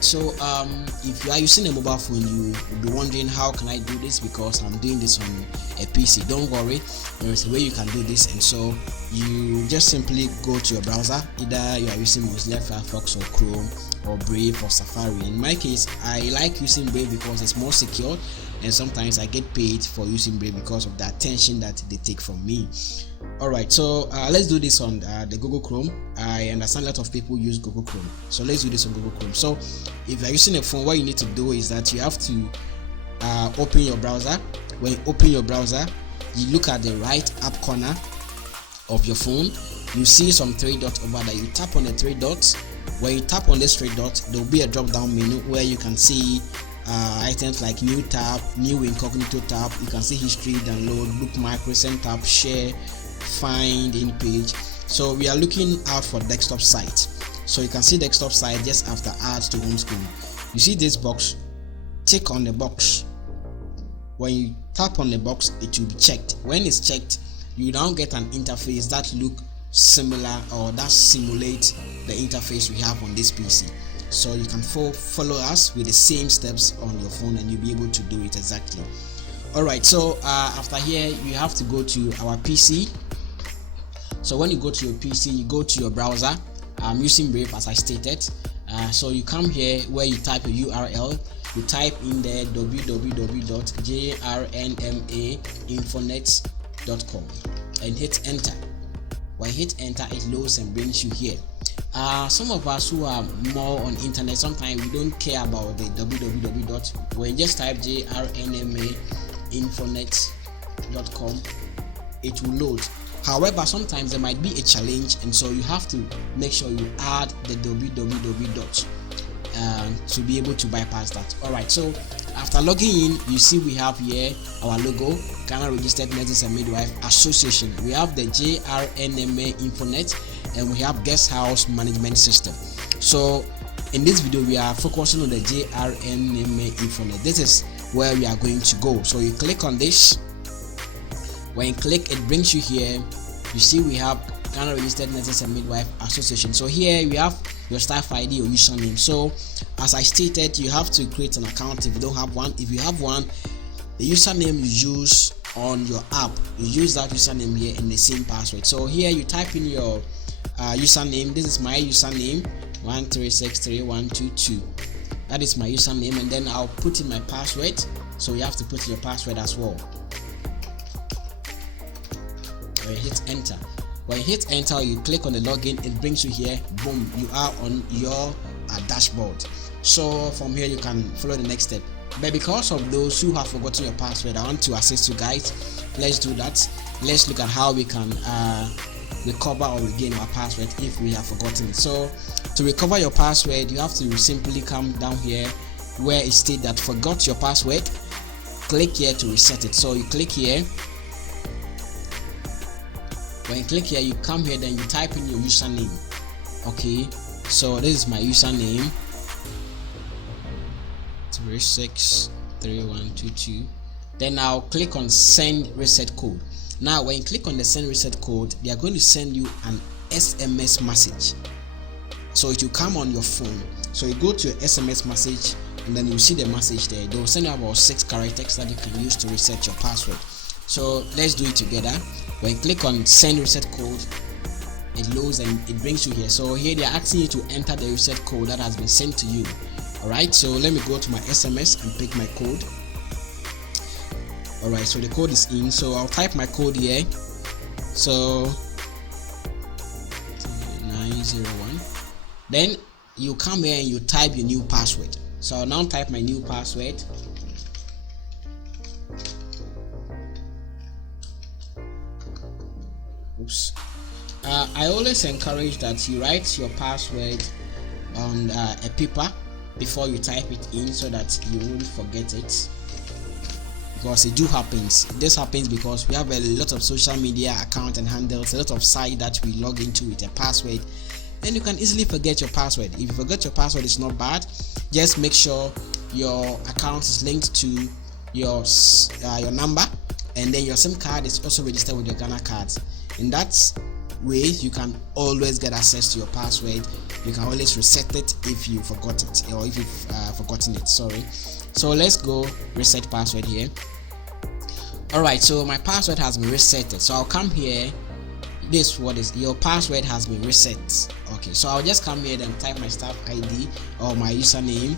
Alright, so if you are using a mobile phone, you will be wondering how can I do this, because I'm doing this on a PC. Don't worry, there is a way you can do this. And so you just simply go to your browser, either you are using Mozilla Firefox or Chrome or Brave or Safari. In my case, I like using Brave because it's more secure, and sometimes I get paid for using Brave because of the attention that they take from me. Alright, so let's do this on the Google Chrome. I understand a lot of people use Google Chrome, so let's do this on Google Chrome. So if you're using a phone, what you need to do is that you have to open your browser. When you open your browser, you look at the right up corner of your phone. You see some three dots over there. You tap on the three dots. When you tap on this three dots, there will be a drop down menu where you can see items like new tab, new incognito tab. You can see history, download, bookmark, recent tab, share, find, in page. So we are looking out for desktop site. So you can see desktop site just after add to home screen. You see this box, tick on the box. When you tap on the box, it will be checked. When it's checked, you now get an interface that look similar or that simulate the interface we have on this PC. So you can follow us with the same steps on your phone, and you'll be able to do it exactly. Alright, so after here, you have to go to our PC. So when you go to your PC, you go to your browser. I'm using Brave as I stated. So you come here where you type a URL. You type in there www.jrnmainfonet.com and hit enter. When you hit enter, it loads and brings you here. Some of us who are more on internet, sometimes we don't care about the www. When you just type JRNMA.Infonet.com, it will load. However, sometimes there might be a challenge, and so you have to make sure you add the www. To be able to bypass that. Alright, so after logging in, you see we have here our logo, Ghana Registered Nurses and Midwife Association. We have the JRNMA Infonet, and we have Guest House Management System. So in this video, we are focusing on the JRNMA Infonet. This is where we are going to go. So you click on this. When you click, it brings you here. You see we have Ghana Registered Nurses and Midwife Association. So here we have your staff ID or username. So as I stated, you have to create an account if you don't have one. If you have one, the username you use on your app, you use that username here in the same password. So here you type in your username. This is my username, 1363122. That is my username, and then I'll put in my password. So you have to put your password as well. When you hit enter. When you hit enter, you click on the login, it brings you here. Boom, you are on your dashboard. So from here you can follow the next step. But because of those who have forgotten your password, I want to assist you guys. Let's do that. Let's look at how we can recover or regain our password if we have forgotten it. So to recover your password, you have to simply come down here where it states that forgot your password. Click here to reset it. So you click here. When you click here, you come here, then you type in your username. Okay, so this is my username, 363122. Then I'll click on send reset code. Now when you click on the send reset code, they are going to send you an SMS message. So it will come on your phone. So you go to your SMS message, and then you see the message there. They will send you about 6 characters that you can use to reset your password. So let's do it together. When you click on send reset code, it loads and it brings you here. So here they are asking you to enter the reset code that has been sent to you. Alright, so let me go to my SMS and pick my code. Alright, so the code is in. So I'll type my code here. So 901. Then you come here and you type your new password. So I'll now type my new password. Oops. I always encourage that you write your password on a paper before you type it in, so that you won't forget it, because it do happens. This happens because we have a lot of social media account and handles, a lot of site that we log into with a password, and you can easily forget your password. If you forget your password, it's not bad. Just make sure your account is linked to your number, and then your SIM card is also registered with your Ghana cards. In that ways you can always get access to your password. You can always reset it if you forgot it, or if you've forgotten it, sorry. So let's go reset password here. Alright, so my password has been resetted. So I'll come here. This what is your password has been reset. Okay, so I'll just come here and type my staff ID or my username.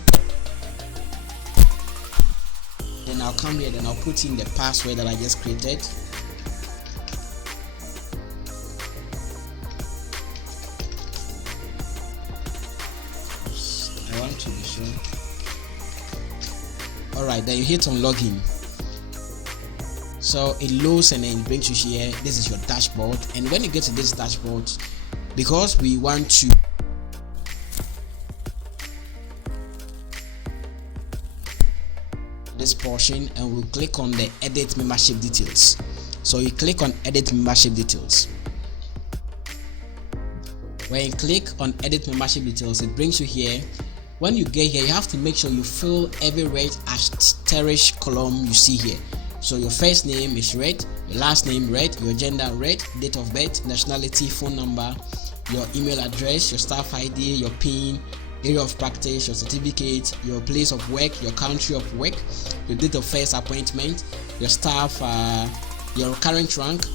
Then I'll come here, then I'll put in the password that I just created. I want to be sure. Alright, then you hit on login. So it loads and then it brings you here. This is your dashboard, and when you get to this dashboard, because we want to this portion, and we'll click on the edit membership details. So you click on edit membership details. When you click on edit membership details, it brings you here. When you get here, you have to make sure you fill every red asterisk column you see here. So your first name is red, your last name red, your gender red, date of birth, nationality, phone number, your email address, your staff ID, your PIN, area of practice, your certificate, your place of work, your country of work, your date of first appointment, your staff, your current rank,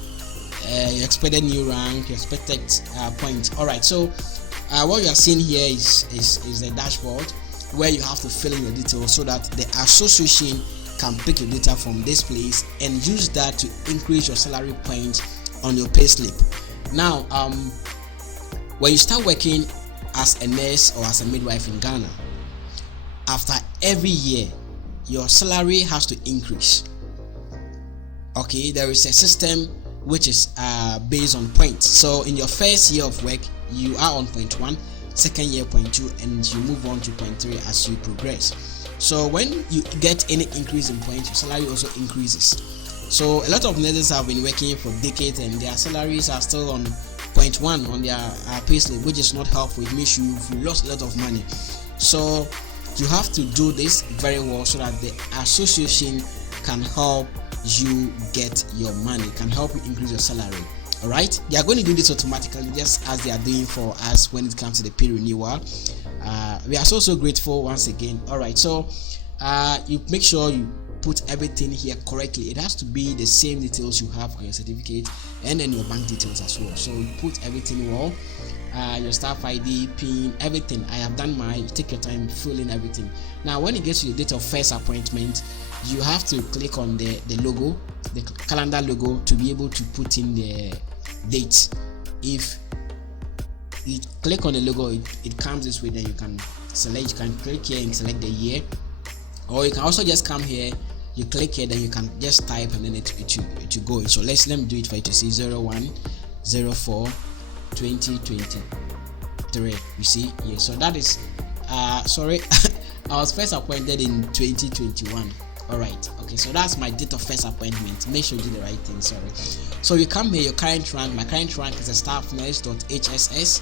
your expected new rank, your expected points. Alright, so what you are seeing here is the dashboard where you have to fill in your details so that the association can pick your data from this place and use that to increase your salary points on your payslip. Now, when you start working as a nurse or as a midwife in Ghana, after every year, your salary has to increase. Okay, there is a system which is based on points. So in your first year of work, you are on point 1, second year point 2, and you move on to point 3 as you progress. So when you get any increase in points, your salary also increases. So a lot of nurses have been working for decades and their salaries are still on point 1 on their payslip, which is not helpful. It means you've lost a lot of money. So you have to do this very well so that the association can help you get your money, can help you increase your salary. Alright, they are going to do this automatically, just as they are doing for us when it comes to the pay renewal. We are so grateful once again. Alright, so you make sure you put everything here correctly. It has to be the same details you have on your certificate and then your bank details as well. So you put everything well, your staff ID, PIN, everything. I have done mine. Take your time, fill in everything. Now when you get to your date of first appointment, you have to click on the logo, the calendar logo, to be able to put in the date. If you click on the logo, it comes this way. Then you can select, you can click here and select the year, or you can also just come here, you click here, then you can just type and then it will go in. So let me do it for you to see. 01/04/2023. You see here. So that is sorry I was first appointed in 2021. Alright, okay, so that's my date of first appointment. Make sure you do the right thing. Sorry. So you come here, your current rank. My current rank is a staff nurse.hss,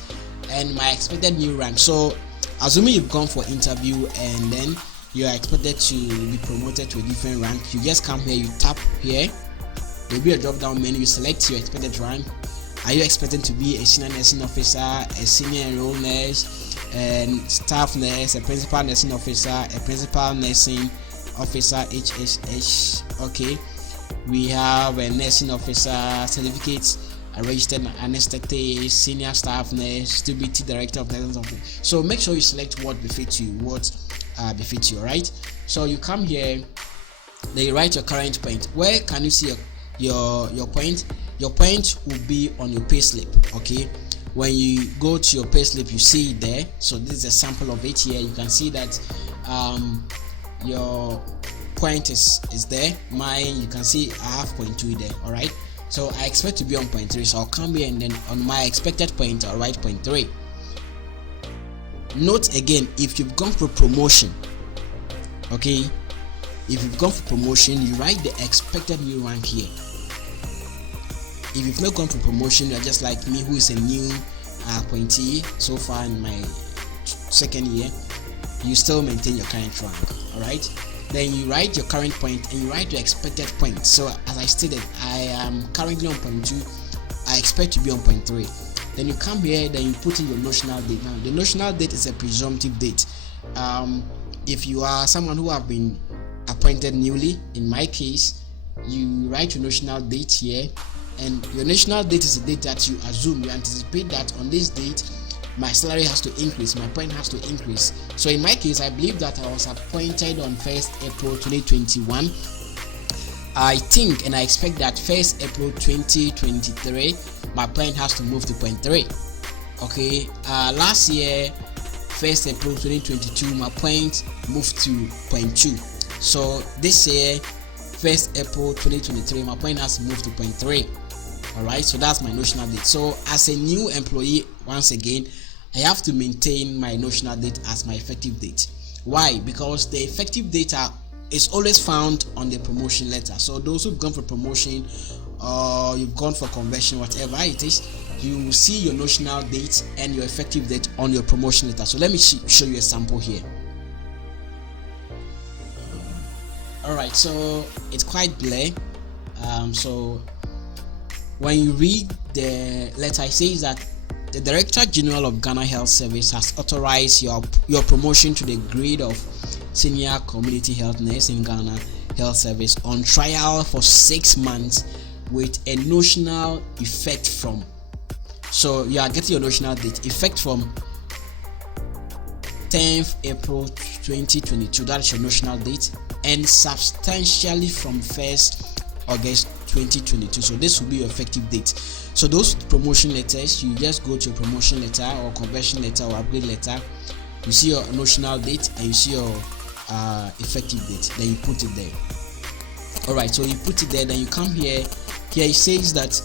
and my expected new rank. So assuming you've gone for interview and then you are expected to be promoted to a different rank, you just come here, you tap here, there'll be a drop down menu, you select your expected rank. Are you expecting to be a senior nursing officer, a senior enrolled nurse, and staff nurse, a principal nursing officer, a principal nursing officer, HSH? Okay, we have a nursing officer certificates, a registered anesthetist, senior staff nurse, deputy director of nursing office. So make sure you select what befits you, alright? So you come here, then you write your current point. Where can you see your point? Your point will be on your payslip. Okay, when you go to your payslip, you see it there. So this is a sample of it here. You can see that your point is there. Mine, you can see I have 0.2 there. Alright, so I expect to be on 0.3, so I'll come here and then on my expected point I'll write 0.3. Note again, if you've gone for promotion, okay, if you've gone for promotion, you write the expected new rank here. If you've not gone for promotion, you're just like me, who is a new appointee so far in my second year, you still maintain your current rank. Alright, then you write your current point and you write your expected point. So as I stated, I am currently on 0.2 I expect to be on point 3. Then you come here, then you put in your notional date. Now the notional date is a presumptive date. If you are someone who have been appointed newly, in my case, you write your notional date here, and your national date is the date that you assume, you anticipate that on this date my salary has to increase, my point has to increase. So in my case, I believe that I was appointed on 1st April 2021. I think and I expect that 1st April 2023 my point has to move to point 3. Okay, last year 1st April 2022 my point moved to point 2. So this year 1st April 2023 my point has moved to point 3. Alright, so that's my notional date. So as a new employee, once again, I have to maintain my notional date as my effective date. Why? Because the effective date is always found on the promotion letter. So those who've gone for promotion or you've gone for conversion, whatever it is, you will see your notional date and your effective date on your promotion letter. So let me show you a sample here. Alright, so it's quite blurry. So when you read the letter, it says that the Director General of Ghana Health Service has authorized your promotion to the grade of Senior Community Health Nurse in Ghana Health Service on trial for 6 months with a notional effect from. So you are getting your notional date effect from 10th April 2022. That is your notional date, and substantially from 1st August 2022. So this will be your effective date. So those promotion letters, you just go to a promotion letter or conversion letter or upgrade letter, you see your notional date and you see your effective date, then you put it there. Alright, so you put it there, then you come here. Here it says that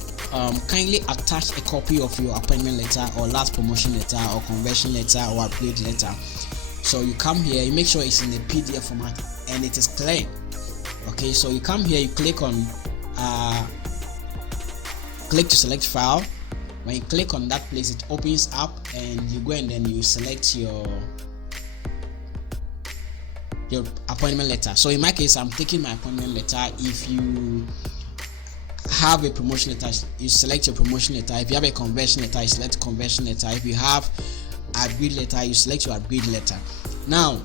kindly attach a copy of your appointment letter or last promotion letter or conversion letter or upgrade letter. So you come here, you make sure it's in a PDF format and it is clear. Okay, so you come here, you click on click to select file. When you click on that place, it opens up and you go and then you select your appointment letter. So in my case, I'm taking my appointment letter. If you have a promotion letter, you select your promotion letter. If you have a conversion letter, you select conversion letter. If you have upgrade letter, you select your upgrade letter. Now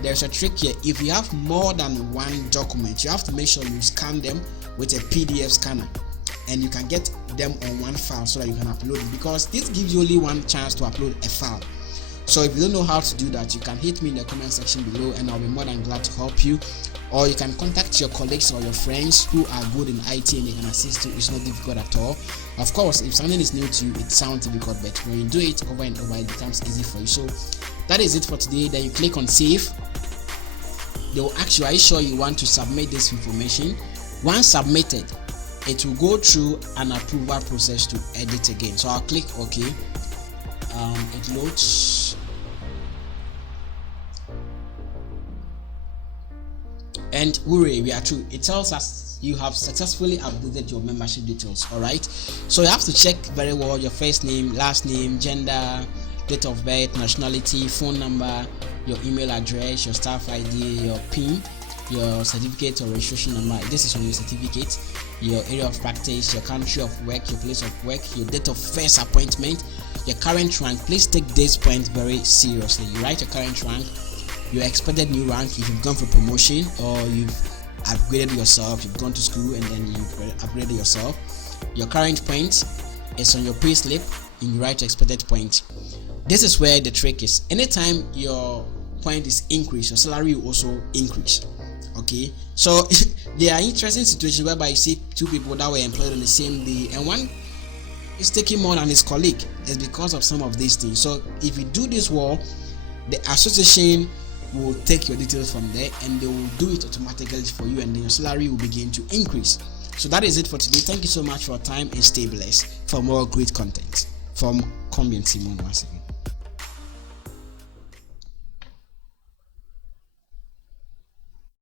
there's a trick here. If you have more than one document, you have to make sure you scan them with a PDF scanner, and you can get them on one file so that you can upload it, because this gives you only one chance to upload a file. So if you don't know how to do that, you can hit me in the comment section below and I'll be more than glad to help you. Or you can contact your colleagues or your friends who are good in IT and they can assist you. It's not difficult at all. Of course, if something is new to you, it sounds difficult, but when you do it over and over, it becomes easy for you. So that is it for today. Then you click on save. They will ask you, are you sure you want to submit this information? Once submitted, it will go through an approval process to edit again. So I'll click OK. It loads, and hooray, we are through. It tells us you have successfully updated your membership details. Alright, so you have to check very well your first name, last name, gender, date of birth, nationality, phone number, your email address, your staff ID, your PIN, your certificate or registration number. This is on your certificate, your area of practice, your country of work, your place of work, your date of first appointment, your current rank. Please take this point very seriously. You write your current rank, your expected new rank if you've gone for promotion or you've upgraded yourself, you've gone to school and then you've upgraded yourself. Your current point is on your pay slip and you write your expected point. This is where the trick is. Anytime your point is increased, your salary will also increase. Okay, so there are interesting situations whereby you see two people that were employed on the same day and one is taking more than his colleague. It's because of some of these things. So if you do this well, the association will take your details from there and they will do it automatically for you, and then your salary will begin to increase. So that is it for today. Thank you so much for your time and stay blessed for more great content from Kombian Simon once again.